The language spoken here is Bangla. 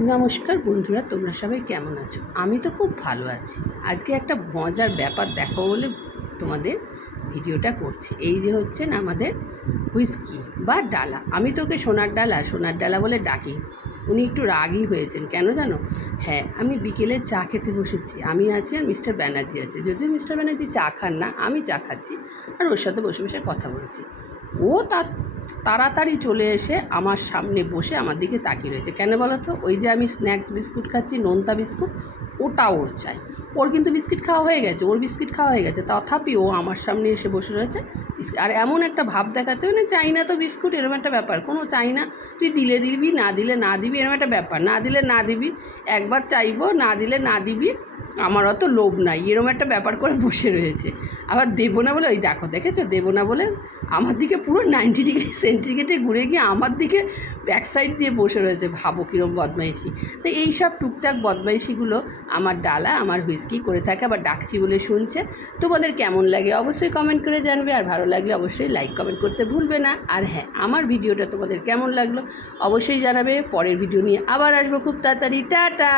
নমস্কার বন্ধুরা, তোমরা সবাই কেমন আছো? আমি তো খুব ভালো আছি। আজকে একটা মজার ব্যাপার দেখো বলে তোমাদের ভিডিওটা করছি। এই যে হচ্ছে না আমাদের হুইস্কি বা ডালা, আমি তো ওকে সোনার ডালা বলে ডাকি। উনি একটু রাগই হয়েছেন, কেন জানো? হ্যাঁ, আমি বিকেলে চা খেতে বসেছি, আমি আছি আর মিস্টার ব্যানার্জি আছে। যদিও মিস্টার ব্যানার্জি চা খান না, আমি চা খাচ্ছি আর ওর সাথে বসে বসে কথা বলছি। ও তাড়াতাড়ি চলে এসে আমার সামনে বসে আমার দিকে তাকিয়ে রয়েছে। কেন বলো তো? ওই যে আমি স্ন্যাক্স বিস্কুট খাচ্ছি, নোনতা বিস্কুট, ওটা ওর চাই। ওর কিন্তু বিস্কিট খাওয়া হয়ে গেছে, তথাপি ও আমার সামনে এসে বসে রয়েছে। আর এমন একটা ভাব দেখাচ্ছে, মানে চাই না তো বিস্কুট, এরকম একটা ব্যাপার। কোনো চাই না, তুই দিলে দিবি, না দিলে না দিবি, এরকম একটা ব্যাপার। না দিলে না দিবি, একবার চাইবো, না দিলে না দিবি, আমার অত লোভ নাই, এরকম একটা ব্যাপার করে বসে রয়েছে। আবার দেবো না বলে, ওই দেখো, দেখেছো, দেবো না বলে আমার দিকে পুরো 90 ডিগ্রি সেন্টিগ্রেডে ঘুরে গিয়ে আমার দিকে ব্যাক সাইড দিয়ে বসে রয়েছে। ভাবো কীরকম বদমাইশি। তো এই সব টুকটাক বদমাইশিগুলো আমার ডালা, আমার হুইস্কি করে থাকে, আবার ডাকছি বলে শুনছে। তোমাদের কেমন লাগে অবশ্যই কমেন্ট করে জানবে, আর ভালো লাগলে অবশ্যই লাইক কমেন্ট করতে ভুলবে না। আর হ্যাঁ, আমার ভিডিওটা তোমাদের কেমন লাগলো অবশ্যই জানাবে। পরের ভিডিও নিয়ে আবার আসবো খুব তাড়াতাড়ি। টাটা।